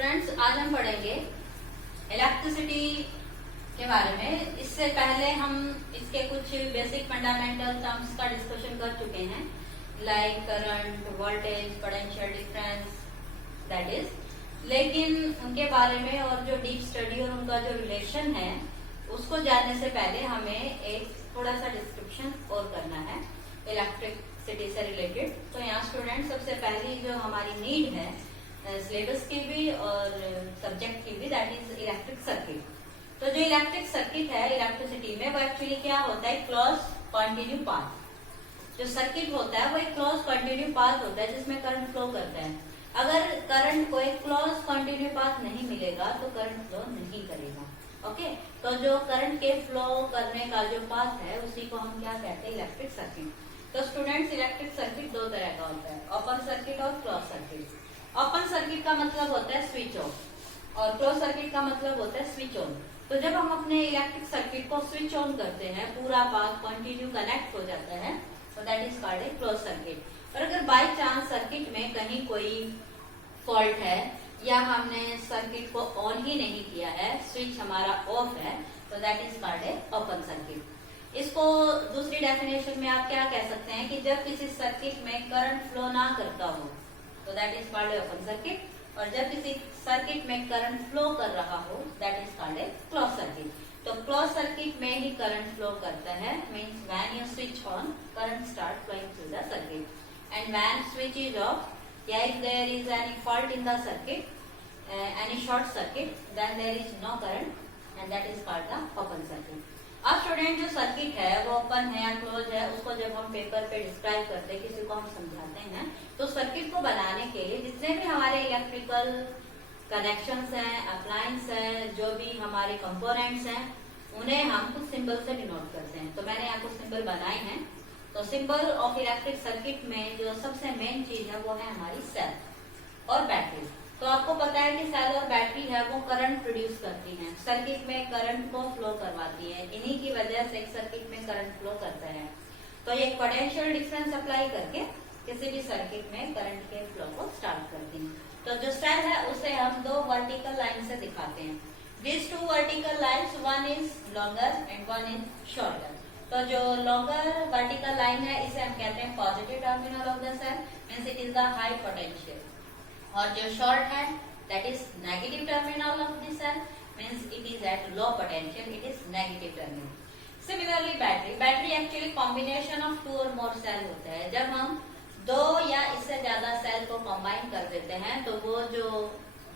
Students, आज हम पढ़ेंगे इलेक्ट्रिसिटी के बारे में। इससे पहले हम इसके कुछ बेसिक फंडामेंटल टर्म्स का डिस्कशन कर चुके हैं, like current, voltage, potential difference, that is. लेकिन उनके बारे में और जो डीप स्टडी और उनका जो रिलेशन है उसको जानने से पहले हमें एक थोड़ा सा डिस्क्रिप्शन और करना है इलेक्ट्रिसिटी से रिलेटेड। तो यहाँ स्टूडेंट सबसे पहली जो हमारी नीड है सिलेबस की भी और सब्जेक्ट की भी, दैट इज इलेक्ट्रिक सर्किट। तो जो इलेक्ट्रिक सर्किट है इलेक्ट्रिसिटी में, वो एक्चुअली क्या होता है, क्लोज कंटिन्यू पाथ। जो सर्किट होता है वो एक क्लोज कंटिन्यू पाथ होता है जिसमें करंट फ्लो करता है। अगर करंट को एक क्लोज कंटिन्यू पाथ नहीं मिलेगा तो करंट फ्लो नहीं करेगा। ओके, तो जो करंट के फ्लो करने का जो पाथ है उसी को हम क्या कहते हैं, इलेक्ट्रिक सर्किट। तो स्टूडेंट्स, इलेक्ट्रिक सर्किट दो तरह का होता है, ओपन सर्किट और क्लोज सर्किट। ओपन सर्किट का मतलब होता है स्विच ऑफ और क्लोज सर्किट का मतलब होता है स्विच ऑन। तो जब हम अपने इलेक्ट्रिक सर्किट को स्विच ऑन करते हैं, पूरा पाथ कंटिन्यू कनेक्ट हो जाता है, तो that is called a close circuit. और अगर बाय चांस सर्किट में कहीं कोई फॉल्ट है या हमने सर्किट को ऑन ही नहीं किया है, स्विच हमारा ऑफ है, तो that is called A open circuit. इसको दूसरी डेफिनेशन में आप क्या कह सकते हैं कि जब किसी सर्किट में करंट फ्लो ना करता हो तो that is called A open circuit, और जब किसी सर्किट में करंट फ्लो कर रहा हो that is called a close circuit. तो क्लोज सर्किट में ही करंट फ्लो करता है, means when you switch on current start flowing through the circuit, and when switch is off या if there is any fault in the circuit, any short circuit, then there is no current and that is called the open circuit. अब student जो circuit है वो open है या close है, उसको जब हम पेपर पे डिस्क्राइब करते हैं, किसी को हम समझाते हैं, तो सर्किट को बनाने के लिए जितने भी हमारे इलेक्ट्रिकल कनेक्शंस हैं, अप्लायंस हैं, जो भी हमारे कंपोनेंट्स हैं, उन्हें हम कुछ सिंबल से डिनोट करते हैं। तो मैंने यहाँ कुछ सिंबल बनाए हैं। तो सिंबल ऑफ इलेक्ट्रिक सर्किट में जो सबसे मेन चीज है वो है हमारी सेल और बैटरी। तो आपको पता है कि सेल और बैटरी है वो करंट प्रोड्यूस करती हैं, सर्किट में करंट को फ्लो करवाती है। इन्हीं की वजह से एक सर्किट में करंट फ्लो करता है। तो ये पोटेंशियल डिफरेंस अप्लाई करके किसी भी सर्किट में करंट के फ्लो को स्टार्ट करती हैं। तो जो सेल है उसे हम दो वर्टिकल लाइन से दिखाते हैं। This two vertical lines, one is longer and one is shorter. तो जो लॉन्गर वर्टिकल लाइन है इसे हम कहते हैं positive terminal of the cell, means it is the high potential, और जो शॉर्ट है that is negative terminal of the cell, means it is at low potential, it is negative terminal. Similarly battery actually combination of two or more cell होता है। जब हम दो या इससे ज्यादा सेल को कंबाइन कर देते हैं तो वो जो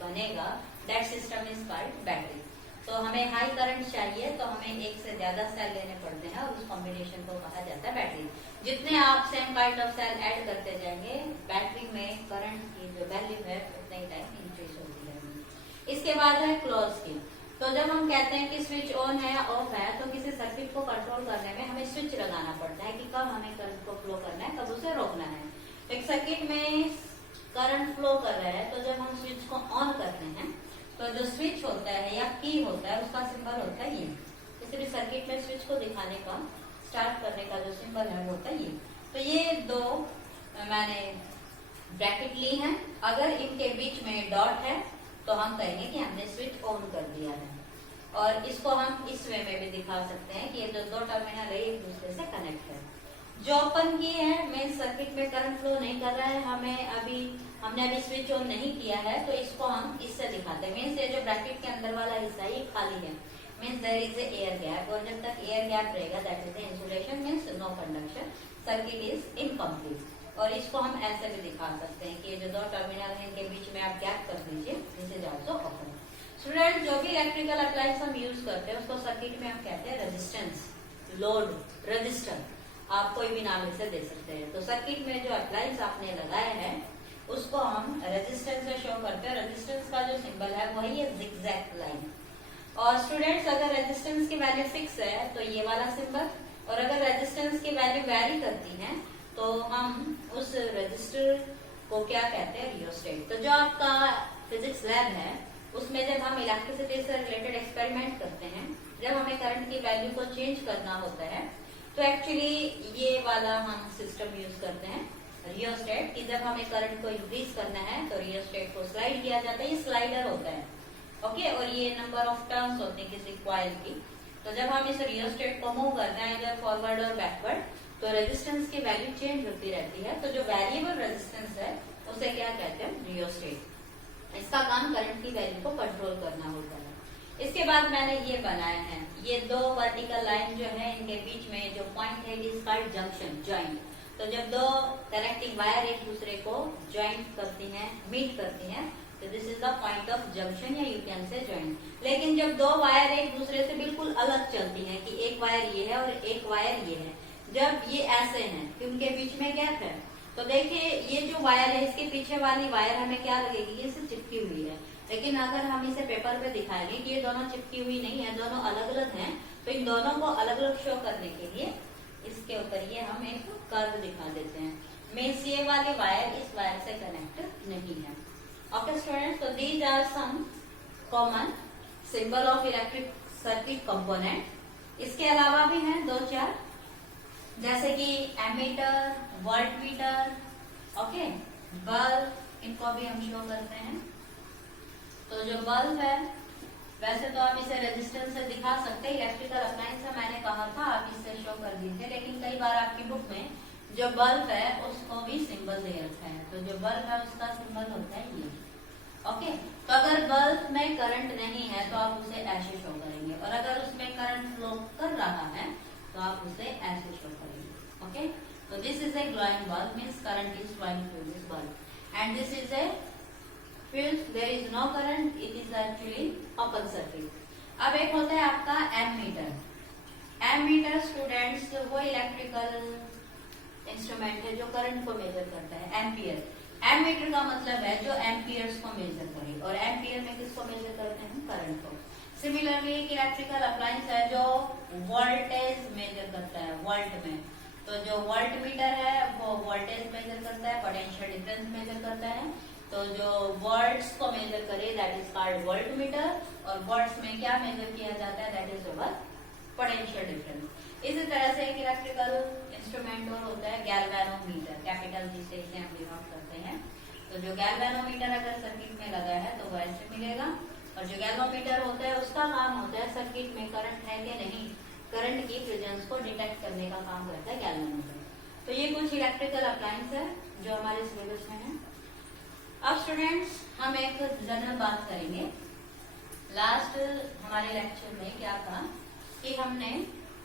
बनेगा that system is called battery. तो हमें हाई करंट चाहिए तो हमें एक से ज्यादा सेल लेने पड़ते हैं और उस कॉम्बिनेशन को कहा जाता है बैटरी। जितने आप same kind of cell add करते जाएंगे, बैटरी में करंट की जो वैल्यू है उतने ही टाइम इंक्रीज होती रहेगी। इसके बाद है क्लोज की। तो जब हम कहते हैं कि स्विच ऑन है या ऑफ है, तो किसी सर्किट को कंट्रोल करने में हमें स्विच लगाना पड़ता है कि कब हमें करंट को फ्लो करना है, कब उसे रोकना है। एक सर्किट में करंट फ्लो कर रहा है तो जब हम स्विच को ऑन करते हैं तो जो स्विच होता है या की होता है उसका सिंबल होता है ये। किसी भी सर्किट में स्विच को दिखाने का, स्टार्ट करने का जो सिंबल है वो होता है ये। तो ये दो मैंने ब्रैकेट ली हैं। अगर इनके बीच में डॉट है तो हम कहेंगे कि हमने स्विच ऑन कर दिया है, और इसको हम इस वे में भी दिखा सकते हैं कि ये जो दो टर्मिनल है एक दूसरे से कनेक्ट है। जो ओपन की है, मेन सर्किट में करंट फ्लो नहीं कर रहा है, हमने अभी स्विच ऑन नहीं किया है, तो इसको हम इससे दिखाते हैं। मीन्स ये जो ब्रैकेट के अंदर वाला हिस्सा ये खाली है, means there is air gap, और जब तक एयर गैप रहेगा that is insulation, means no conduction, circuit is incomplete. और इसको हम ऐसे भी दिखा सकते हैं कि ये जो दो टर्मिनल है इनके बीच में आप गैप कर दीजिए, this is also open. Student, जो भी इलेक्ट्रिकल अप्लायंस हम यूज करते हैं उसको सर्किट में हम कहते हैं रेजिस्टेंस, लोड, रजिस्टर, आप कोई भी नाम इसे दे सकते हैं। तो सर्किट में जो अप्लायंस आपने लगाया है उसको हम रेजिस्टेंस से शो करते हैं। रेजिस्टेंस का जो सिंबल है वही है जिगजैग लाइन। और स्टूडेंट्स, अगर रेजिस्टेंस की वैल्यू फिक्स है तो ये वाला सिंबल, और अगर रेजिस्टेंस की वैल्यू वेरी करती है तो हम उस रजिस्टर को क्या कहते हैं, रियोस्टेट। तो जो आपका फिजिक्स लैब है उसमें जब हम इलेक्ट्रिसिटी से रिलेटेड एक्सपेरिमेंट करते हैं, जब हमें करंट की वैल्यू को चेंज करना होता है तो एक्चुअली ये वाला हम सिस्टम यूज करते हैं, रियोस्टेट, कि जब हमें करंट को इंक्रीज करना है तो रियोस्टेट को स्लाइड किया जाता है, ये स्लाइडर होता है। ओके, और ये नंबर ऑफ टर्न्स होते हैं किसी कॉइल की। तो जब हम इस रियोस्टेट को मूव करते हैं इधर फॉरवर्ड और बैकवर्ड, तो रेजिस्टेंस की वैल्यू चेंज होती रहती है। तो जो वेरिएबल रेजिस्टेंस है उसे क्या कहते हैं? रियोस्टेट। इसका काम करंट की वैल्यू को कंट्रोल करना होता है। इसके बाद मैंने ये बनाया है, ये दो वर्टिकल लाइन जो है इनके बीच में जो पॉइंट है इज कॉल्ड जंक्शन, ज्वाइंट। तो जब दो कनेक्टिंग वायर एक दूसरे को ज्वाइंट करती हैं, मीट करती हैं, तो this is the point of junction, या यू कैन से ज्वाइंट। लेकिन जब दो वायर एक दूसरे से बिल्कुल अलग चलती हैं, कि एक वायर ये है और एक वायर ये है, जब ये ऐसे हैं कि उनके बीच में गैप है, तो देखिए ये जो वायर है इसके पीछे वाली वायर हमें क्या लगेगी? ये इससे चिपकी हुई है। लेकिन अगर हम इसे पेपर पे दिखाएंगे कि ये दोनों चिपकी हुई नहीं है, दोनों अलग अलग हैं, तो इन दोनों को अलग अलग शो करने के लिए इसके ऊपर ये हम एक कर्व दिखा देते हैं। मीन्स ये वाली वायर इस वायर से कनेक्ट नहीं है। ओके स्टूडेंट्स, तो these are some common symbol of electric circuit component. इसके अलावा भी हैं दो चार, जैसे कि एमीटर, वोल्टमीटर, ओके, बल्ब, इनको भी हम शो करते हैं। तो जो बल्ब है, वैसे तो आप इसे रेजिस्टेंस से दिखा सकते हैं, इलेक्ट्रिकल अप्लायंस से मैंने कहा था आप इससे शो कर दीजिए, लेकिन कई बार आपकी बुक में जो बल्ब है उसको भी सिंबल दे रखा है। तो जो बल्ब है उसका सिंबल होता है ये। ओके, तो अगर बल्ब में करंट नहीं है तो आप उसे ऐसे शो करेंगे, और अगर उसमें करंट फ्लो कर रहा है तो आप उसे ऐसे शो करेंगे। ओके, तो this is a glowing bulb, means current is flowing through this bulb, and this is a film, there is no current, it is actually open circuit. अब एक होता है आपका एमीटर। एमीटर स्टूडेंट्स वो electrical instrument है जो current को major करता है, एम्पियर। एमीटर का मतलब है जो एम्पियर्स को मेजर करे, और एम्पियर में किसको मेजर करते हैं? करंट को। सिमिलरली एक इलेक्ट्रिकल अप्लायंस है जो वोल्टेज मेजर करता है वोल्ट में। तो जो वोल्ट मीटर है वो वोल्टेज मेजर करता है, पोटेंशियल डिफरेंस मेजर करता है। तो जो वोल्ट्स को मेजर करे that is called volt meter, और वोल्ट्स में क्या मेजर किया जाता है? That is over potential difference. इसी तरह से एक इलेक्ट्रिकल इंस्ट्रूमेंट और होता है गैल्वेनोमीटर, कैपिटल जी से इसे हम डिनोट करते हैं। तो जो गैल्वेनोमीटर अगर सर्किट में लगा है तो वो ऐसे मिलेगा, और जो गैल्वेनोमीटर होता है उसका काम होता है सर्किट में करंट है कि नहीं, करंट की प्रेजेंस को डिटेक्ट करने का काम करता है गैल्वेनोमीटर। तो ये कुछ इलेक्ट्रिकल अप्लायंस है जो हमारे सिलेबस में है। अब स्टूडेंट्स हम एक जनरल बात करेंगे। लास्ट हमारे लेक्चर में क्या था कि हमने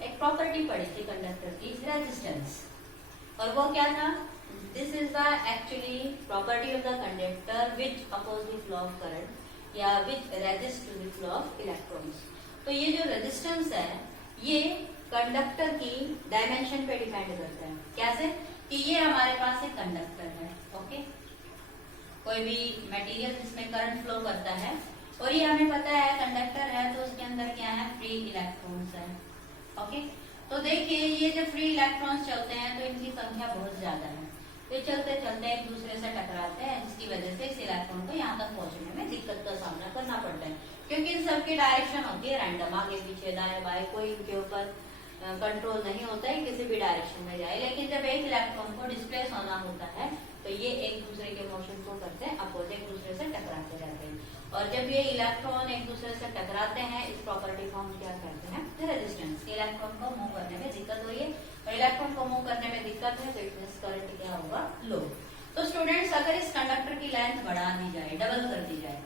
एक प्रॉपर्टी पढ़ी थी कंडक्टर की, रेजिस्टेंस, और वो क्या था? This is the actually property of the conductor which oppose the flow of current या which resist to the flow of electrons. तो ये जो रेजिस्टेंस है ये कंडक्टर की डायमेंशन पे डिपेंड करता है। कैसे? कि ये हमारे पास एक कंडक्टर है, ओके, कोई भी मटेरियल जिसमें करंट फ्लो करता है, और ये हमें पता है कंडक्टर है तो उसके अंदर क्या है? फ्री इलेक्ट्रॉन्स है। ओके, तो देखिए ये जब फ्री इलेक्ट्रॉन्स चलते हैं तो इनकी संख्या बहुत ज्यादा है, तो चलते चलते एक दूसरे से टकराते हैं, जिसकी वजह से इस इलेक्ट्रॉन को यहाँ तक पहुंचने में दिक्कत का सामना करना पड़ता है, क्योंकि इन सबकी डायरेक्शन होती है रैंडम, आगे पीछे दाएं बाएं, कोई इनके ऊपर कंट्रोल नहीं होता है, किसी भी डायरेक्शन में जाए। लेकिन जब एक इलेक्ट्रॉन को डिस्प्लेस होना होता है तो ये एक दूसरे के मोशन को करते हैं अपोज, एक दूसरे से टकराते रहते हैं, और जब ये इलेक्ट्रॉन एक दूसरे से टकराते हैं इस प्रॉपर्टी को हम क्या कहते हैं? रेजिस्टेंस। इलेक्ट्रॉन को मूव करने में दिक्कत हो रही है, और इलेक्ट्रॉन को मूव करने में दिक्कत है तो इट करंट क्या होगा? लो। तो स्टूडेंट्स अगर इस कंडक्टर की लेंथ बढ़ा दी जाए, डबल कर दी जाए,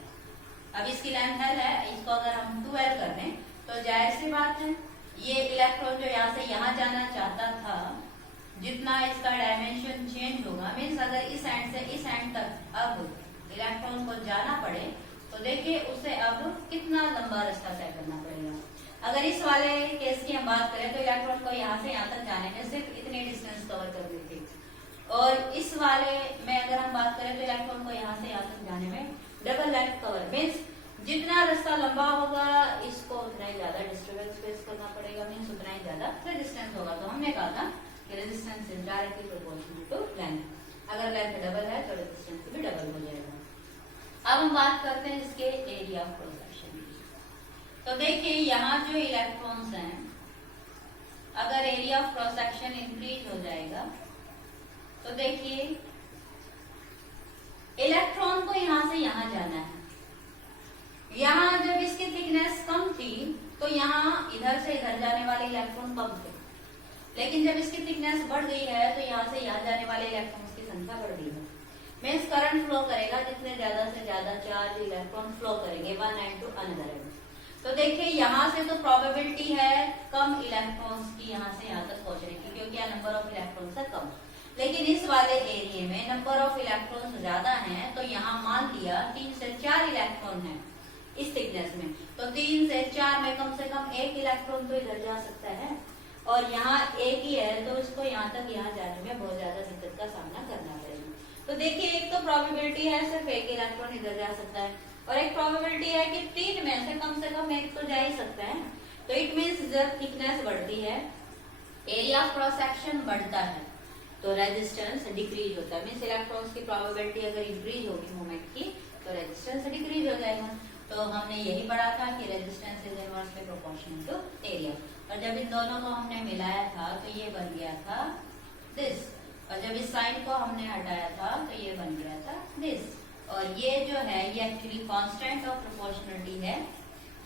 अब इसकी लेंथ L है, इसको अगर हम 2L कर दें तो जाहिर सी बात है ये इलेक्ट्रॉन जो यहाँ से यहाँ जाना चाहता था, जितना इसका डायमेंशन चेंज होगा, मीन्स अगर इस एंड से इस एंड तक अब इलेक्ट्रॉन को जाना पड़े तो देखिए उसे अब कितना लंबा रास्ता तय करना पड़ेगा। अगर इस वाले केस की हम बात करें तो इलेक्ट्रॉन को यहाँ से यहाँ तक जाने में सिर्फ इतनी डिस्टेंस कवर करनी थी, और इस वाले में अगर हम बात करें तो इलेक्ट्रॉन को यहाँ से यहाँ तक जाने में डबल लेंथ कवर, मीन्स जितना रास्ता लंबा होगा इसको उतना ही ज्यादा डिस्टर्बेंस फेस करना पड़ेगा, मीन्स उतना ही ज्यादा रेजिस्टेंस होगा। तो हमने कहा था कि resistance is directly proportional to length. अगर लेंथ डबल है तो रेजिस्टेंस भी डबल हो जाएगा। अब हम बात करते हैं इसके एरिया ऑफ क्रॉस सेक्शन की। तो देखिए यहाँ जो इलेक्ट्रॉन्स हैं, अगर area of cross section increase हो जाएगा तो देखिए इलेक्ट्रॉन को यहां से यहां जाना है। यहाँ जब इसकी थिकनेस कम थी तो यहाँ इधर से इधर जाने वाले इलेक्ट्रॉन कम थे, लेकिन जब इसकी थिकनेस बढ़ गई है तो यहाँ से यहाँ जाने वाले इलेक्ट्रॉन्स की संख्या बढ़ गई है। मीन्स करंट फ्लो करेगा, जितने ज्यादा से ज्यादा चार्ज इलेक्ट्रॉन फ्लो करेंगे one end to another end. तो देखिए यहाँ से तो प्रोबेबिलिटी है कम इलेक्ट्रॉन्स की यहाँ से यहाँ तक पहुंचने की, क्योंकि यहाँ नंबर ऑफ इलेक्ट्रॉन्स है कम। लेकिन इस वाले एरिया में नंबर ऑफ इलेक्ट्रॉन्स ज्यादा हैं, तो यहाँ मान लिया 3 से 4 इलेक्ट्रॉन है इस थिकनेस में, तो 3 से 4 में कम से कम 1 इलेक्ट्रॉन तो इधर जा सकता है, और यहाँ एक ही है तो इसको यहाँ तक यहाँ जाने में बहुत ज्यादा दिक्कत का सामना करना पड़ेगा। तो देखिए एक तो प्रोबेबिलिटी है सिर्फ 1 इलेक्ट्रॉन इधर जा सकता है, और एक प्रोबेबिलिटी है कि 3 में से कम 1 तो जा ही सकता है। तो इट मीन्स जब थिकनेस बढ़ती है, एरिया ऑफ क्रॉस सेक्शन बढ़ता है, तो रेजिस्टेंस डिक्रीज होता है। मीन्स इलेक्ट्रॉन्स की प्रोबेबिलिटी अगर इंक्रीज होगी मूवमेंट की तो रेजिस्टेंस डिक्रीज हो जाएगा। तो हमने यही पढ़ा था कि resistance is inversely proportional to area, और जब इन दोनों को हमने मिलाया था तो ये बन गया था दिस, और जब इस साइन को हमने हटाया था तो ये बन गया था दिस। और ये जो है ये एक्चुअली कांस्टेंट ऑफ प्रोपोर्शनलिटी है,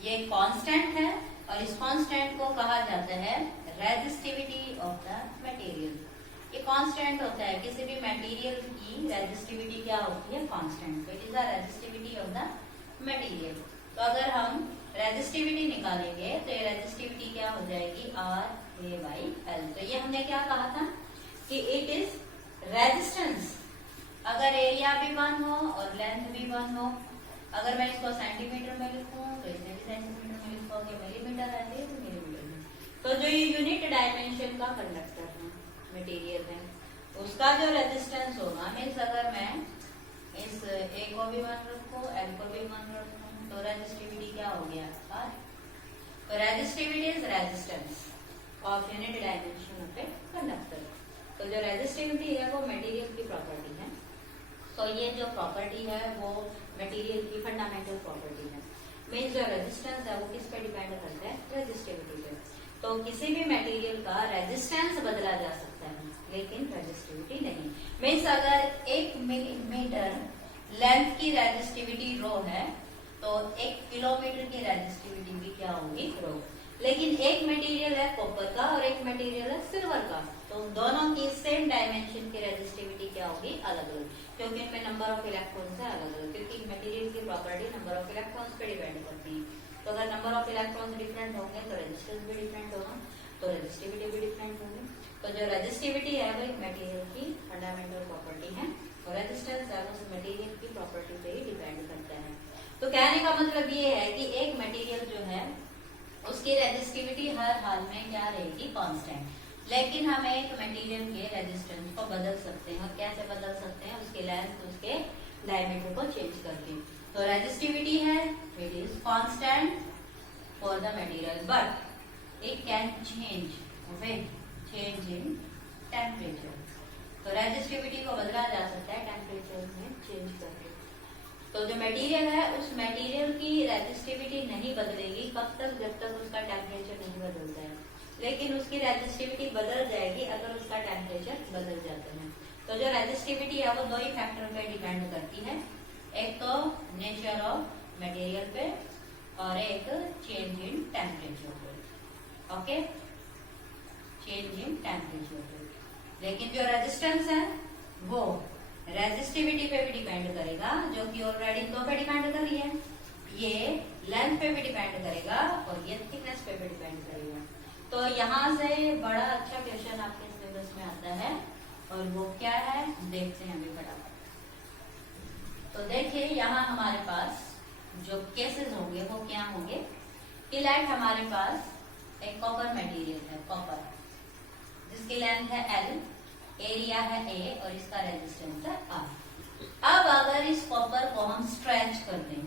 ये कांस्टेंट है, और इस कांस्टेंट को कहा जाता है रेजिस्टिविटी ऑफ द मटेरियल। ये कांस्टेंट होता है, किसी भी मटेरियल की रेजिस्टिविटी क्या होती है, constant. It is the resistivity of the material. तो अगर हम रेजिस्टिविटी निकालेंगे तो ये रेजिस्टिविटी क्या हो जाएगी, RA/L। तो ये हमने क्या कहा था कि इट इज रेजिस्टेंस। अगर एरिया भी 1 हो और लेंथ भी 1 हो, अगर मैं इसको सेंटीमीटर में लिखूं तो इसे भी सेंटीमीटर में लिखोगे, मिलीमीटर है तो मिलीमीटर में। तो जो ये यूनिट डायमेंशन का कंडक्टर है, मटेरियल है, उसका जो रेजिस्टेंस होगा, मीन्स अगर मैं इस A को भी 1 रखूं, L को भी 1 रखूं, तो रेजिस्टिविटी क्या हो गया, R। तो resistivity is resistance of unit dimension of a conductor. तो जो रेजिस्टिविटी है वो मटेरियल की प्रॉपर्टी है। तो ये जो प्रॉपर्टी है वो मटेरियल की फंडामेंटल प्रॉपर्टी है। मीन्स जो रेजिस्टेंस है वो किस पे डिपेंड करता है, रेजिस्टिविटी पे। तो किसी भी मटेरियल का रेजिस्टेंस बदला जा सकता है लेकिन रेजिस्टिविटी नहीं। मीन्स अगर 1 मिलीमीटर लेंथ की रेजिस्टिविटी रो है तो 1 किलोमीटर की रेजिस्टिविटी भी क्या होगी, रो। लेकिन एक मटेरियल है कॉपर का और एक मटेरियल है सिल्वर का, तो दोनों की सेम डायमेंशन की रेजिस्टिविटी क्या होगी, अलग अलग, क्योंकि इनमें नंबर ऑफ इलेक्ट्रॉन्स है अलग अलग, क्योंकि मटेरियल की प्रॉपर्टी नंबर ऑफ इलेक्ट्रॉन्स पे डिपेंड करती है। तो अगर नंबर ऑफ इलेक्ट्रॉन्स डिफरेंट होंगे तो रेजिस्टेंस भी डिफरेंट होगा, तो रेजिस्टिविटी भी डिफरेंट होगी। तो जो रेजिस्टिविटी है वो एक मटेरियल की फंडामेंटल प्रॉपर्टी है, और रेजिस्टेंस है उस मटेरियल की प्रॉपर्टी पे ही डिपेंड करता है। तो कहने का मतलब ये है कि एक मटेरियल जो है उसकी रेजिस्टिविटी हर हाल में क्या रहेगी, कांस्टेंट। लेकिन हम एक मटेरियल के रेजिस्टेंस को बदल सकते हैं, और कैसे बदल सकते हैं, उसके लेंथ, उसके डायमीटर को चेंज करके। तो रेजिस्टिविटी है it is constant for the material, but it can change with change in temperature. तो रेजिस्टिविटी को बदला जा सकता है टेम्परेचर में चेंज करके। तो जो मटेरियल है उस मटेरियल की रेजिस्टिविटी नहीं बदलेगी कब तक, जब तक उसका टेम्परेचर नहीं बदलता है। लेकिन उसकी रेजिस्टिविटी बदल जाएगी अगर उसका टेम्परेचर बदल जाता है। तो जो रेजिस्टिविटी है वो 2 ही फैक्टर पे डिपेंड करती है, एक तो नेचर ऑफ मटेरियल पे और एक चेंज इन टेम्परेचर पे। ओके, चेंज इन टेम्परेचर पे। लेकिन जो रेजिस्टेंस है वो रेजिस्टिविटी पे भी डिपेंड करेगा, जो कि ऑलरेडी 2 पे डिपेंड कर रही है, ये लेंथ पे भी डिपेंड करेगा और ये थिकनेस पे भी डिपेंड करेगा। तो यहाँ से बड़ा अच्छा क्वेश्चन आपके सिलेबस में आता है, और वो क्या है देखते हैं अभी फटाफट। तो देखिए यहाँ हमारे पास जो केसेस होंगे वो क्या होंगे, कि लेट हमारे पास एक कॉपर मटेरियल है, कॉपर जिसकी लेंथ है L, एरिया है A और इसका रेजिस्टेंस है R। अब अगर इस कॉपर को हम स्ट्रेच कर दें,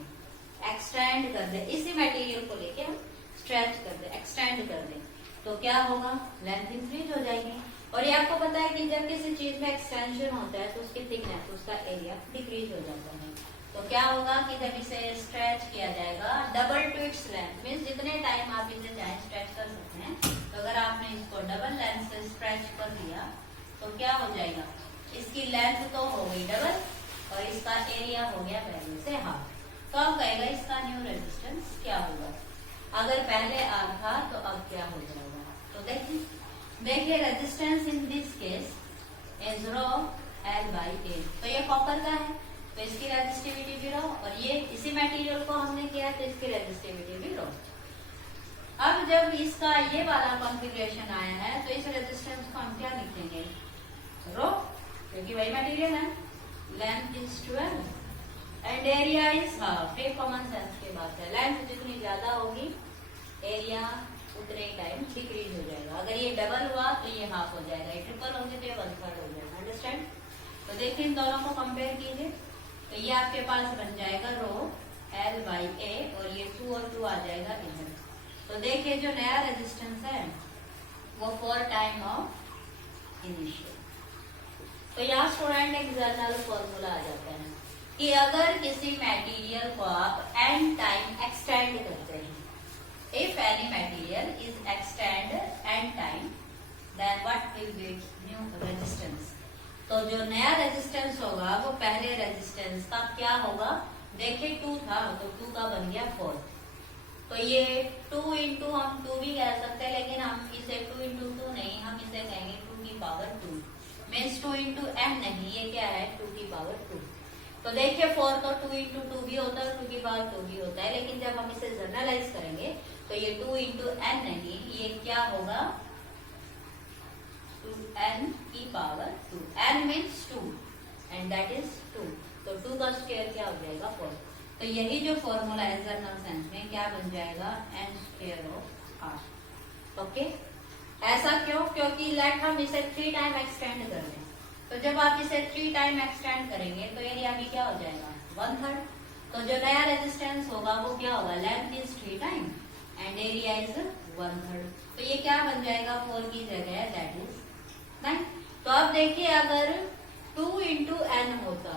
एक्सटेंड कर दें, इसी मटेरियल को लेके हम स्ट्रेच कर दें, एक्सटेंड कर दें, तो क्या होगा, लेंथ इंक्रीज हो जाएगी। और ये आपको पता है कि जब किसी चीज में एक्सटेंशन होता है तो उसकी थिकनेस, उसका एरिया डिक्रीज हो जाता है। तो क्या होगा कि जब इसे स्ट्रेच किया जाएगा double two its length, means जितने टाइम आप इसे चाहे स्ट्रेच कर सकते हैं। तो अगर आपने इसको डबल लेंथ से स्ट्रेच कर दिया तो क्या हो जाएगा, इसकी लेंथ तो हो गई डबल और इसका एरिया हो गया पहले से हाफ। तो अब कहेगा इसका न्यू रेजिस्टेंस क्या होगा। अगर पहले आर था तो अब क्या हो जाएगा। तो देखिए resistance in this case is rho L by A. तो ये कॉपर का है तो इसकी रेजिस्टिविटी भी रो, और ये इसी मटेरियल को हमने किया तो इसकी रेजिस्टिविटी भी रो। अब जब इसका ये वाला कॉन्फ़िगरेशन आया है तो इस रेजिस्टेंस को हम क्या लिखेंगे, रो, क्योंकि वही मटेरियल है। Length is 12 and area is half. ये कॉमन सेंस की बात है, लेंथ जितनी ज्यादा होगी एरिया उतने टाइम डिक्रीज हो जाएगा। अगर ये डबल हुआ तो ये हाफ हो जाएगा, ये ट्रिपल होगी तो ये 1/3 हो जाएगा। अंडरस्टैंड। तो देखिए इन दोनों को कंपेयर कीजिए तो ये आपके पास बन जाएगा रो एल बाई ए और ये 2 और 2 आ जाएगा इधर। तो देखिए जो नया रेजिस्टेंस है वो 4 टाइम ऑफ इनिशियल। तो यहाँ स्टूडेंट एक जनरल फॉर्मूला आ जाता है कि अगर किसी मटेरियल को आप n टाइम एक्सटेंड करते हैं, if any material is extend n time then what will be new resistance. तो जो नया रेजिस्टेंस होगा वो पहले रेजिस्टेंस का क्या होगा। देखिए 2 था तो 2 का बन गया 4। तो ये 2 इंटू हम 2 भी कह सकते हैं, लेकिन हम इसे 2 इंटू 2 नहीं, हम इसे कहेंगे 2 की पावर 2 मीन्स 2 इंटू एन नहीं, ये क्या है 2 की पावर 2। तो देखिए 4 तो 2 इंटू 2 भी होता है, 2 की पावर 2 भी होता है, लेकिन जब हम इसे जनरलाइज करेंगे तो ये 2 इंटू एन नहीं, ये क्या होगा 2n की power 2। n means 2 and that is 2। तो 2 का स्क्वायर क्या हो जाएगा 4। तो यही जो फॉर्मूला है जनरल सेंस में क्या बन जाएगा n square of r। Okay, ऐसा क्यों, क्योंकि लेट हम इसे 3 टाइम एक्सटेंड कर दें। तो जब आप इसे 3 टाइम एक्सटेंड करेंगे तो एरिया भी क्या हो जाएगा 1/3। तो जो नया रेजिस्टेंस होगा वो क्या होगा, length is 3 time and area is 1/3। तो ये क्या बन जाएगा 4 की जगह दैट इज 9। तो अब देखिए अगर 2 इंटू एन होता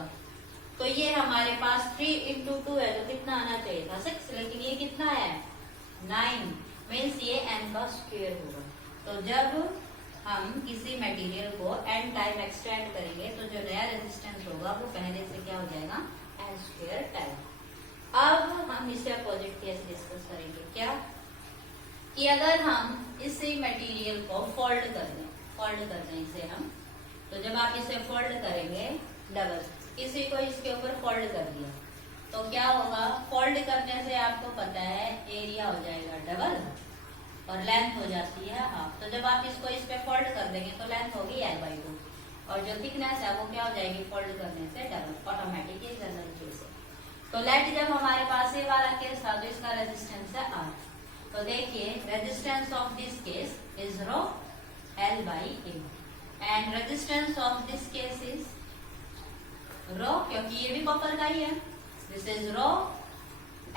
तो ये हमारे पास 3 इंटू 2 है तो कितना आना चाहिए था 6, लेकिन ये कितना है 9 मीन्स ये n का स्क्वायर होगा। तो जब हम किसी मटेरियल को n टाइम एक्सटेंड करेंगे तो जो नया रेजिस्टेंस होगा वो पहले से क्या हो जाएगा n स्क्वायर टाइम। अब हम इससे अपोजिट केस डिस्कस करेंगे क्या, कि अगर हम इसी मटेरियल को फोल्ड कर दें इसे हम, तो जब आप इसे फोल्ड करेंगे डबल, किसी को इसके ऊपर फोल्ड कर दिया तो क्या होगा, फोल्ड करने से आपको पता है एरिया हो जाएगा डबल और लेंथ हो जाती है हाफ। तो जब आप इसको इस पे फोल्ड कर देंगे तो लेंथ होगी l/2 और जो थिकनेस है वो क्या हो जाएगी फोल्ड करने से डबल ऑटोमेटिक जनरल केस है। तो लेट जब हमारे पास ये वाला केस था तो इसका रेजिस्टेंस है r। तो देखिए resistance of this case is rho l/a and resistance of this case is rho, क्योंकि ये भी कॉपर का ही है, this is rho,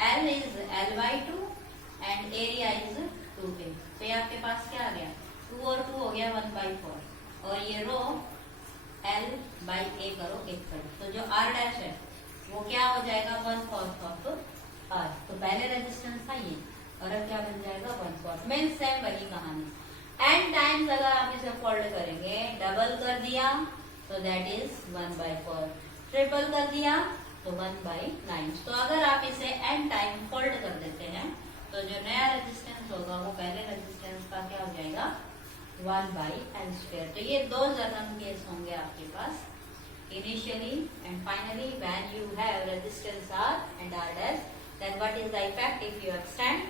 l is l/2 and area is 2a। तो ये आपके पास क्या आ गया 2 और 2 हो गया 1/4 और ये रो l/a करो 1/3। तो जो r डैश है वो क्या हो जाएगा 1/4 ऑफ r। तो पहले रेजिस्टेंस था ये और अब क्या बन जाएगा 1/4 मीन्स सेम वही कहानी। n टाइम्स अगर आप इसे फोल्ड करेंगे, डबल कर दिया तो दैट इज 1/4, ट्रिपल कर दिया तो 1/9। तो अगर आप इसे n टाइम फोल्ड कर देते हैं तो जो नया रेजिस्टेंस होगा वो पहले रेजिस्टेंस का क्या हो जाएगा 1/n²। तो ये 2 जनरल केस होंगे आपके पास, initially and finally when you have resistance r and r dash, then what is the effect if you extend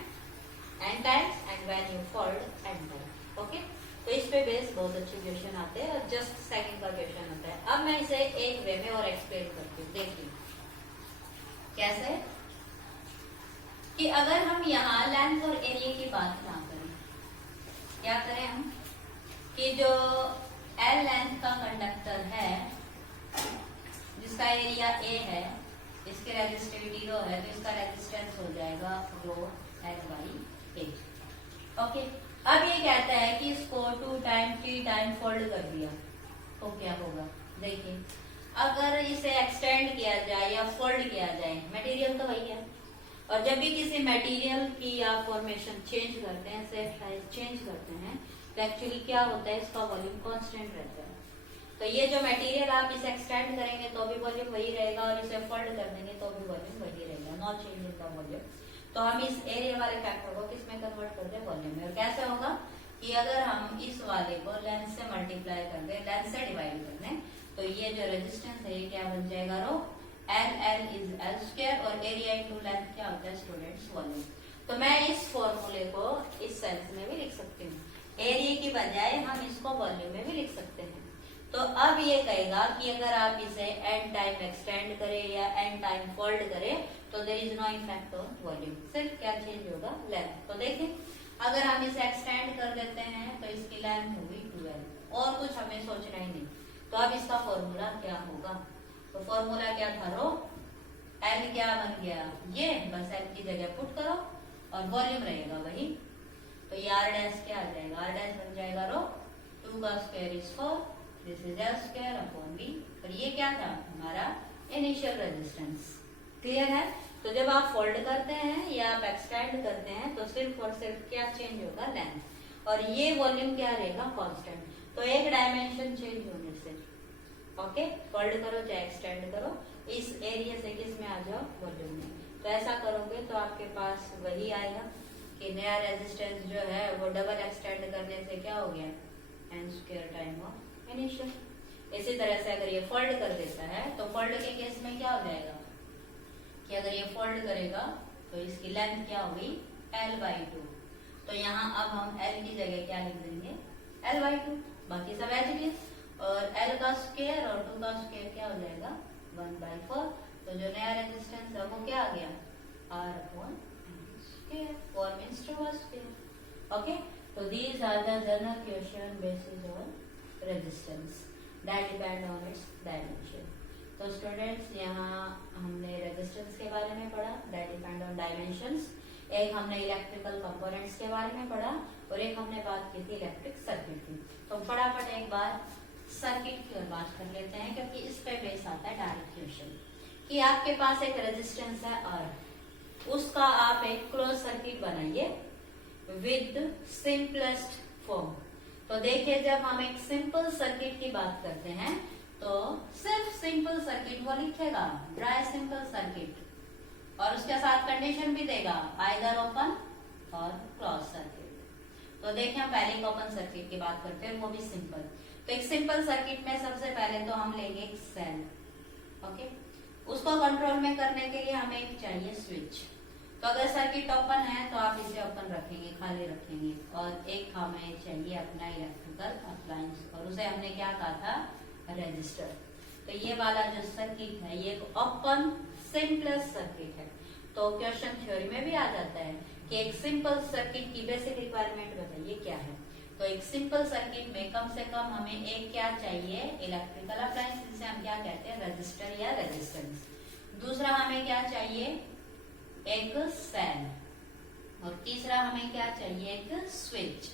n times and when you fold n times। Okay, तो इस पे base बहुत अच्छे question आते हैं और जस्ट सेकंड का question होता है। अब मैं इसे एक वे में और एक्सप्लेन करती हूँ, देखिए कैसे, कि अगर हम यहाँ लेंथ और एरिया की बात ना करें, क्या करें हम, कि जो L लेंथ का कंडक्टर है जिसका एरिया A है, इसके रेजिस्टिविटी रो है, तो इसका रेजिस्टेंस हो जाएगा रो L/A। ओके, अब ये कहता है कि इसको 2 टाइम 3 टाइम फोल्ड कर दिया तो क्या होगा। देखिए अगर इसे एक्सटेंड किया जाए या फोल्ड किया जाए, मटेरियल तो वही है, और जब भी किसी मटेरियल की आप फॉर्मेशन चेंज करते हैं, सेट साइज चेंज करते हैं, तो एक्चुअली क्या होता है इसका वॉल्यूम कांस्टेंट रहता है। तो ये जो मटेरियल आप इसे एक्सटेंड करेंगे तो भी वॉल्यूम वही रहेगा, और इसे फोल्ड कर देंगे तो भी वॉल्यूम वही रहेगा, no change in the volume. तो हम इस एरिया वाले फैक्टर को किसमें कन्वर्ट कर दें, वॉल्यूम में। और कैसे होगा कि अगर हम इस वाले को लेंथ से मल्टीप्लाई कर दें, लेंथ से डिवाइड कर दें, तो ये जो रेजिस्टेंस है ये क्या बन जाएगा, rho L is L square, और एरिया इंटू लेंथ क्या होता है स्टूडेंट्स, वॉल्यूम। तो मैं इस फॉर्मूले को इस सेंस में भी लिख सकती हूँ, एरिया की बजाय हम इसको वॉल्यूम में भी लिख सकते हैं। तो अब ये कहेगा कि अगर आप इसे n टाइम एक्सटेंड करें या n टाइम फोल्ड करें तो there is no effect on volume, सिर्फ क्या चेंज होगा, लेंथ। तो देखें अगर हम इसे एक्सटेंड कर देते हैं तो इसकी लेंथ होगी 12, और कुछ हमें सोचना ही नहीं। तो अब इसका फॉर्मूला क्या होगा, तो फॉर्मूला क्या था, रो एल क्या बन गया, ये बस एल की जगह पुट करो और वॉल्यूम रहेगा वही। तो ये आर डैश क्या आ जाएगा, आर डैश बन जाएगा रो 2 का square is 4, this is L square upon B. और ये क्या था हमारा इनिशियल रेजिस्टेंस। क्लियर है। तो जब आप फोल्ड करते हैं या आप एक्सटेंड करते हैं तो सिर्फ और सिर्फ क्या चेंज होगा, लेंथ, और ये वॉल्यूम क्या रहेगा, कांस्टेंट। तो एक डायमेंशन चेंज होने से, ओके, फोल्ड करो चाहे एक्सटेंड करो, इस एरिया से किस में आ जाओ, वॉल्यूम में। तो ऐसा करोगे तो आपके पास वही आएगा कि नया रेजिस्टेंस जो है वो डबल एक्सटेंड करने से क्या हो गया, N square time of initial. इसी तरह से अगर ये फोल्ड कर देता है तो फोल्ड के केस में क्या हो जाएगा कि अगर ये फोल्ड करेगा तो इसकी लेंथ क्या होगी, l/2। तो यहाँ अब हम l की जगह क्या लिख देंगे, l/2, बाकी सब एज इट इज। और l का स्क्वायर और 2 का स्क्वायर क्या हो जाएगा, 1/4। तो जो नया रेजिस्टेंस है वो क्या आ गया, r/n², 4 means 2 square। ओके, तो these are the general question basis on resistance that depend on its dimension। तो स्टूडेंट्स यहाँ हमने रेजिस्टेंस के बारे में पढ़ा, दैट डिपेंड ऑन डायमेंशंस। एक हमने इलेक्ट्रिकल कंपोनेंट्स के बारे में पढ़ा, और एक हमने बात की थी इलेक्ट्रिक सर्किट की। तो फटाफट एक बार सर्किट की ओर बात कर लेते हैं, क्योंकि इस पे बेस आता है डायरेक्ट क्वेश्चन कि आपके पास एक रेजिस्टेंस है R, उसका आप एक क्लोज सर्किट बनाइए विद सिंपलेस्ट फॉर्म। तो देखिए जब हम एक सिंपल सर्किट की बात करते हैं तो सिर्फ सिंपल सर्किट वो लिखेगा, ड्राई सिंपल सर्किट, और उसके साथ कंडीशन भी देगा आइदर ओपन और क्लोज सर्किट। तो देखिए हम पहले एक ओपन सर्किट की बात करते हैं, वो भी सिंपल। तो एक सिंपल सर्किट में सबसे पहले तो हम लेंगे एक सेल, ओके, उसको कंट्रोल में करने के लिए हमें एक चाहिए स्विच। तो अगर सर्किट ओपन है तो आप इसे ओपन रखेंगे, खाली रखेंगे, और एक हमें चाहिए अपना इलेक्ट्रिकल अप्लायंस, और उसे हमने क्या कहा था, रजिस्टर। तो ये वाला जो सर्किट है ये ओपन सिंपलेस्ट सर्किट है। तो क्वेश्चन थ्योरी में भी आ जाता है कि एक सिंपल सर्किट की बेसिक रिक्वायरमेंट बताइए क्या है। तो एक सिंपल सर्किट में कम से कम हमें एक क्या चाहिए, इलेक्ट्रिकल अप्लायंस, जिसे हम क्या कहते हैं, रजिस्टर या रेजिस्टेंस। दूसरा हमें क्या चाहिए, एक सेल, और तीसरा हमें क्या चाहिए, एक स्विच,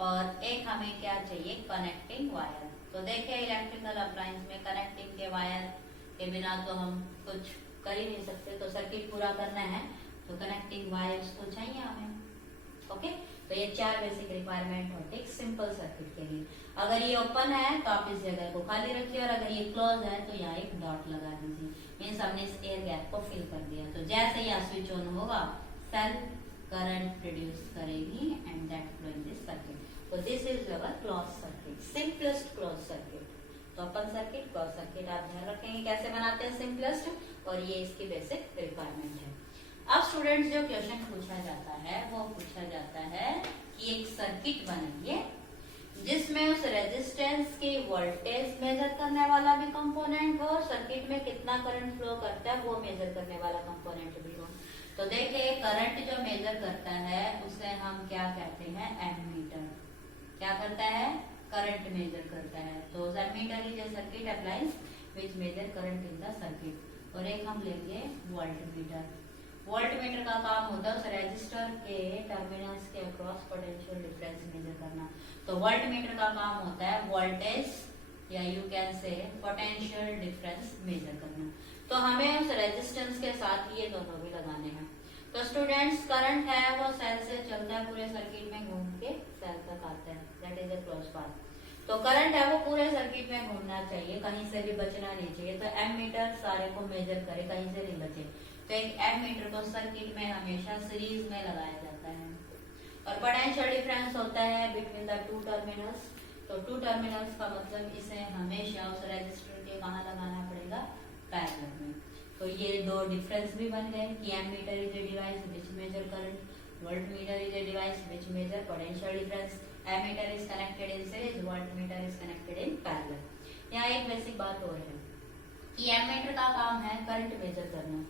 और एक हमें क्या चाहिए, कनेक्टिंग वायर। तो देखिए इलेक्ट्रिकल अप्लायंस में कनेक्टिंग के वायर के बिना तो हम कुछ कर ही नहीं सकते। तो सर्किट पूरा करना है तो कनेक्टिंग वायर्स तो चाहिए हमें, ओके। तो ये 4 बेसिक रिक्वायरमेंट होते हैं सिंपल सर्किट के लिए। अगर ये ओपन है तो आप इस जगह को खाली रखिए, और अगर ये क्लोज है तो यहाँ एक डॉट लगा दीजिए, मीन्स हमने इस एयर गैप को फिल कर दिया। तो जैसे यहाँ स्विच ऑन होगा सेल करंट प्रोड्यूस करेगी and that flow in this circuit. तो this is our close circuit, simplest close circuit. तो ओपन सर्किट, क्लोज सर्किट आप ध्यान रखेंगे कैसे बनाते हैं सिंपलेस्ट, और ये इसकी बेसिक रिक्वायरमेंट है। अब स्टूडेंट्स जो क्वेश्चन पूछा जाता है वो पूछा जाता है कि एक सर्किट बनाइए जिसमें उस रेजिस्टेंस की वोल्टेज मेजर करने वाला भी कंपोनेंट हो, सर्किट में कितना करंट फ्लो करता है वो मेजर करने वाला कंपोनेंट भी हो। तो देखिए करंट जो मेजर करता है उसे हम क्या कहते हैं, एमीटर। क्या करता है, करंट मेजर करता है। तो ammeter is a circuit appliance which measure current in the circuit. और एक हम लेंगे वोल्टमीटर। वोल्टमीटर का काम होता है उस रेजिस्टर के टर्मिनल्स के अक्रॉस पोटेंशियल डिफरेंस मेजर करना। तो वोल्टमीटर का काम होता है वोल्टेज या you can say potential difference measure करना। तो हमें उस रेजिस्टेंस के साथ ये दोनों भी लगाने हैं। तो स्टूडेंट्स करंट है वो सेल से चलता है पूरे सर्किट में घूम के सेल तक आता है, that is a close path. तो करंट है वो पूरे सर्किट में घूमना चाहिए, कहीं से भी बचना नहीं चाहिए। तो एमीटर सारे को मेजर करे, कहीं से नहीं बचे। तो एक एमीटर को सर्किट में हमेशा सीरीज में लगाया जाता है। और पोटेंशियल डिफरेंस होता है बिटवीन द टू टर्मिनल्स। तो टू टर्मिनल्स का मतलब इसे हमेशा उस रेजिस्टर के कहाँ लगाना पड़ेगा, पैरेलल में। तो ये दो डिफरेंस भी बन गए कि ammeter is a device which measure current, voltmeter is a device which measure potential difference, ammeter is connected in series, voltmeter is connected in parallel. यहाँ एक बेसिक बात और है कि एमीटर का काम है करंट मेजर करना,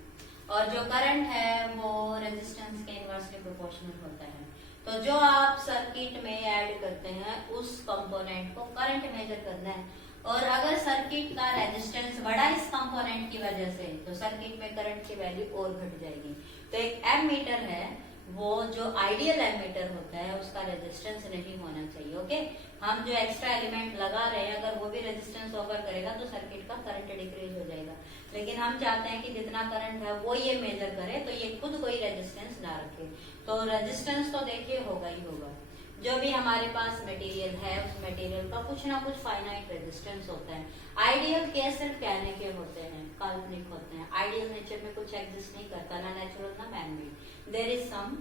और जो करंट है वो रेजिस्टेंस के इनवर्सली प्रोपोर्शनल होता है। तो जो आप सर्किट में ऐड करते हैं उस कंपोनेंट को करंट मेजर करना है। और अगर सर्किट का रेजिस्टेंस बढ़ा इस कंपोनेंट की वजह से, तो सर्किट में करंट की वैल्यू और घट जाएगी। तो एक एमीटर है वो जो आइडियल एमीटर होता है उसका रेजिस्टेंस नहीं होना चाहिए। ओके, हम जो एक्स्ट्रा एलिमेंट लगा रहे हैं अगर वो भी रेजिस्टेंस ओवर करेगा तो सर्किट का करंट डिक्रीज हो जाएगा। लेकिन हम चाहते हैं कि जितना करंट है वो ये मेजर करे, तो ये खुद कोई रेजिस्टेंस ना रखे। तो रेजिस्टेंस तो देखिए होगा ही होगा। जो भी हमारे पास मटेरियल है उस मटेरियल का कुछ ना कुछ फाइनाइट रेजिस्टेंस होता है। आइडियल केस सिर्फ कहने के होते हैं, काल्पनिक होते हैं। आइडियल नेचर में कुछ एग्जिस्ट नहीं करता, ना नेचुरल ना man made. There is some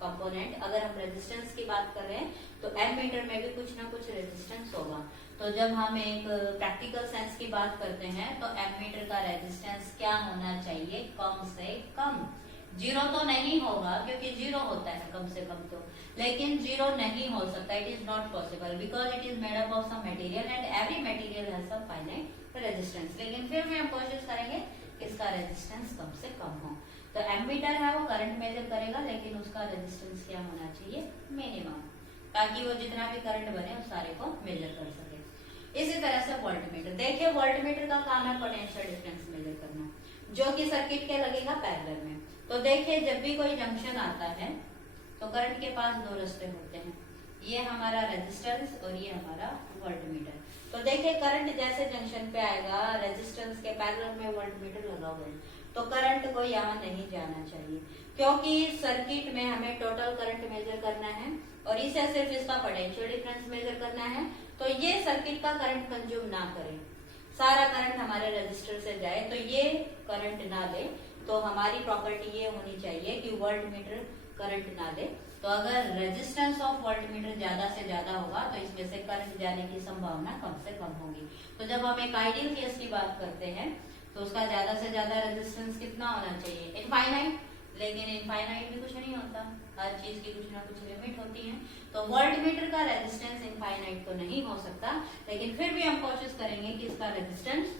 component. अगर हम रेजिस्टेंस की बात कर रहे हैं तो एमीटर में भी कुछ ना कुछ रेजिस्टेंस होगा। तो जब हम एक प्रैक्टिकल सेंस की बात करते हैं तो एमीटर का रेजिस्टेंस क्या होना चाहिए, कम से कम। जीरो तो नहीं होगा क्योंकि जीरो होता है कम से कम तो, लेकिन जीरो नहीं हो सकता, it is not possible because it is made up of some material and every material has some finite resistance. लेकिन फिर भी हम कोशिश करेंगे कि इसका रेजिस्टेंस कम से कम हो। तो एमीटर है वो करंट मेजर करेगा, लेकिन उसका रेजिस्टेंस क्या होना चाहिए, मिनिमम, ताकि वो जितना भी करंट बने उस सारे को मेजर कर सके। इसी तरह से वोल्टमीटर, देखिए वोल्टमीटर का काम है पोटेंशियल डिफरेंस मेजर करना, जो कि सर्किट के लगेगा पैरेलल में। तो देखिए जब भी कोई जंक्शन आता है तो करंट के पास दो रास्ते होते हैं, ये हमारा रेजिस्टेंस और ये हमारा वोल्टमीटर। तो देखिए करंट जैसे जंक्शन पे आएगा, रेजिस्टेंस के पैरेलल में वोल्टमीटर लगा हुआ है, तो करंट को यहाँ नहीं जाना चाहिए, क्योंकि सर्किट में हमें टोटल करंट मेजर करना है और इसे सिर्फ इसका पोटेंशियल डिफरेंस मेजर करना है। तो ये सर्किट का करंट कंज्यूम ना करे, सारा करंट हमारे रजिस्टर से जाए, तो ये करंट ना ले। तो हमारी प्रॉपर्टी ये होनी चाहिए कि वोल्टमीटर करंट ना दे। तो अगर रेजिस्टेंस ऑफ वोल्टमीटर ज्यादा से ज्यादा होगा तो इसमें से करंट जाने की संभावना कम से कम होगी। तो जब हम एक आइडियल केस की बात करते हैं तो उसका ज्यादा से ज्यादा रेजिस्टेंस कितना होना चाहिए, इनफाइनाइट। लेकिन इनफाइनाइट भी कुछ नहीं होता, हर चीज की कुछ ना कुछ लिमिट होती है। तो वोल्टमीटर का रेजिस्टेंस इनफाइनाइट तो नहीं हो सकता, लेकिन फिर भी हम कोशिश करेंगे कि इसका रेजिस्टेंस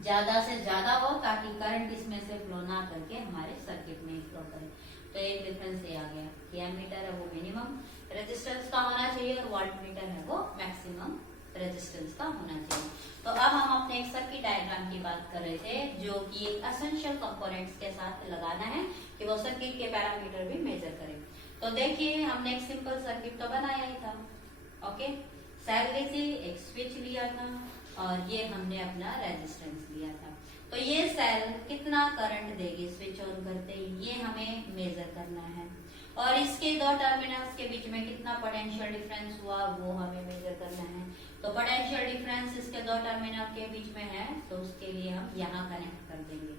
ज्यादा से ज्यादा हो ताकि करंट इसमें से फ्लो ना करके हमारे सर्किट में फ्लो करे। तो एक डिफरेंस ये आ गया कि एमीटर है वो मिनिमम रेजिस्टेंस का होना चाहिए और वोल्टमीटर है वो मैक्सिमम रेजिस्टेंस का होना चाहिए। तो अब हम अपने एक सर्किट डायग्राम की बात कर रहे थे, जो कि एक एसेंशियल कंपोनेंट्स के साथ लगाना है कि वो सर्किट के पैरामीटर भी मेजर करे। तो देखिए हमने एक सिंपल सर्किट तो बनाया ही था। ओके, सेल ली थी, एक स्विच लिया था और ये हमने अपना रेजिस्टेंस लिया था। तो ये सेल कितना करंट देगी स्विच ऑन करते ही, ये हमें मेजर करना है। और इसके दो टर्मिनल्स के बीच में कितना पोटेंशियल डिफरेंस हुआ वो हमें मेजर करना है। तो पोटेंशियल डिफरेंस इसके दो टर्मिनल के बीच में है, तो उसके लिए हम यहाँ कनेक्ट कर देंगे।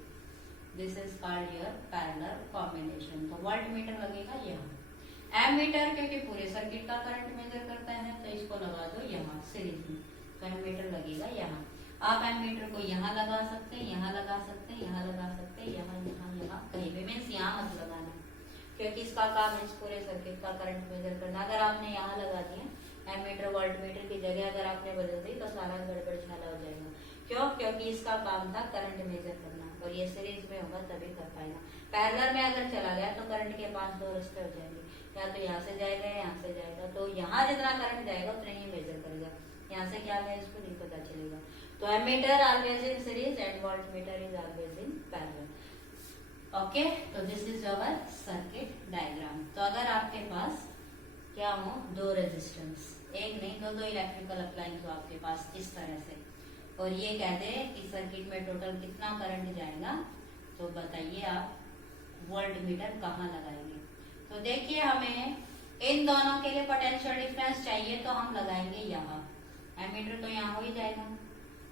This is called your parallel combination. तो वोल्टमीटर लगेगा यहाँ, एमीटर क्योंकि पूरे सर्किट का करंट मेजर करता है तो इसको लगा दो यहाँ सीरीज में। तो एमीटर लगेगा यहाँ। आप एमीटर को यहाँ लगा सकते हैं, यहाँ लगा सकते हैं, यहाँ लगा सकते हैं, यहाँ यहाँ यहाँ कहीं भी, मीन्स यहाँ मत लगाना क्योंकि इसका काम है इस पूरे सर्किट का करंट मेजर करना। अगर आपने यहाँ लगा दिया एमीटर वोल्टमीटर की जगह अगर आपने बदल दी तो सारा गड़बड़ झाला हो जाएगा। क्यों? क्योंकि इसका काम था करंट मेजर करना और ये सीरीज में होगा तभी कर पाएगा। पैरेलल में अगर चला गया तो करंट के पास दो रास्ते हो जाएंगे, या तो यहाँ से जाएगा या यहाँ से जाएगा। तो यहाँ जितना करंट जाएगा उतना ही मेजर करेगा, यहाँ से क्या है इसको नहीं पता चलेगा। तो ammeter always in series and voltmeter is always in parallel. Okay, तो this is our circuit diagram. तो अगर आपके पास क्या हो दो रेजिस्टेंस, एक नहीं दो इलेक्ट्रिकल अप्लायंस हो आपके पास इस तरह से, और ये कह दे कि सर्किट में टोटल कितना करंट जाएगा, तो बताइए आप वोल्टमीटर कहाँ लगाएंगे। तो देखिए हमें इन दोनों के लिए पोटेंशियल डिफरेंस चाहिए तो हम लगाएंगे यहाँ, एमीटर तो यहाँ हो ही जाएगा।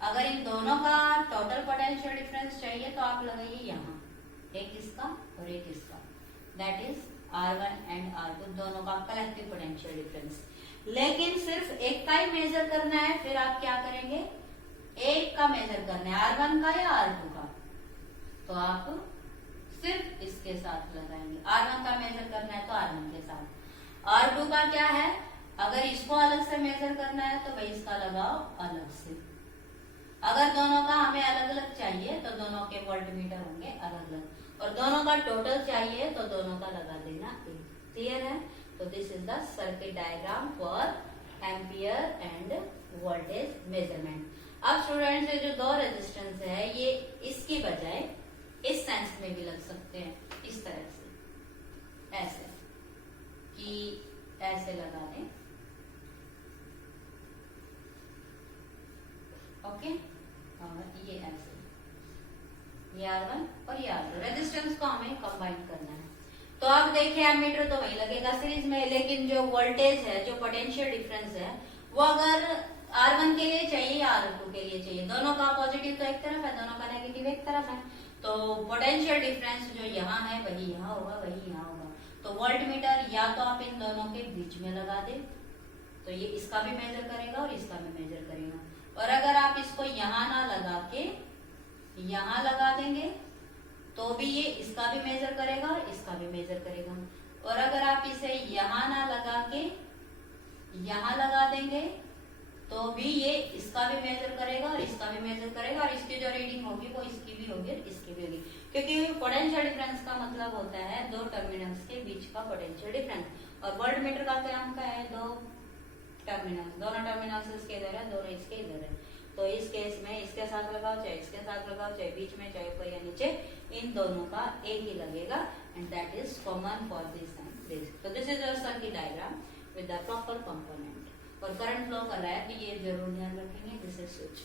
अगर इन दोनों का टोटल पोटेंशियल डिफरेंस चाहिए तो आप लगाइए यहाँ, एक इसका और एक इसका, that is R1 and R2, दोनों का कलेक्टिव पोटेंशियल डिफरेंस। लेकिन सिर्फ एक का ही मेजर करना है, फिर आप क्या करेंगे, एक का मेजर करना है, R1 का या R2 का, तो आप सिर्फ इसके साथ लगाएंगे। R1 का मेजर करना है तो R1 के साथ, R2 का क्या है, अगर इसको अलग से मेजर करना है तो भाई इसका लगाओ अलग से। अगर दोनों का हमें अलग अलग चाहिए तो दोनों के वोल्टमीटर होंगे अलग अलग, और दोनों का टोटल चाहिए तो दोनों का लगा देना एक। क्लियर है? तो this is the circuit diagram for ampere end voltage measurement. अब स्टूडेंट्स ये जो दो रेजिस्टेंस है ये इसकी बजाय इस सेंस में भी लग सकते हैं, इस तरह से, ऐसे कि ऐसे लगा दें, ओके, और ये ऐसे, ये R1 और ये R2 रेजिस्टेंस को हमें कंबाइन करना है। तो आप देखिए एमीटर तो वही लगेगा सीरीज में, लेकिन जो वोल्टेज है, जो पोटेंशियल डिफरेंस है, वो अगर R1 के लिए चाहिए या R2 के लिए चाहिए, दोनों का पॉजिटिव तो एक तरफ है, दोनों का नेगेटिव एक तरफ है, तो पोटेंशियल डिफरेंस जो यहाँ है वही यहाँ होगा, वही यहाँ होगा। तो वोल्टमीटर या तो आप इन दोनों के बीच में लगा दे, तो ये इसका भी मेजर करेगा और इसका भी मेजर करेगा। और अगर आप इसको यहाँ ना लगा के यहाँ लगा देंगे तो भी ये इसका भी मेजर करेगा और इसका भी मेजर करेगा। और अगर आप इसे यहाँ ना लगा के यहाँ लगा देंगे तो भी ये इसका भी मेजर करेगा और इसका भी मेजर करेगा, और इसकी जो रीडिंग होगी वो इसकी भी होगी और इसकी भी होगी, क्योंकि पोटेंशियल डिफरेंस का मतलब होता है दो टर्मिनल्स के बीच का पोटेंशियल डिफरेंस। और वोल्टमीटर का काम क्या है, दो टर्मिनल्स, दोनों टर्मिनल्स इसके इधर है, दोनों इसके इधर है। तो इस केस में इसके साथ लगाओ चाहे इसके साथ लगाओ, चाहे बीच में चाहे ऊपर या नीचे, इन दोनों का एक ही लगेगा, and that is common for this and this. तो this is your circuit diagram with the proper component. और करंट फ्लो कर रहा है तो ये जरूर ध्यान रखेंगे, दिस इज स्विच।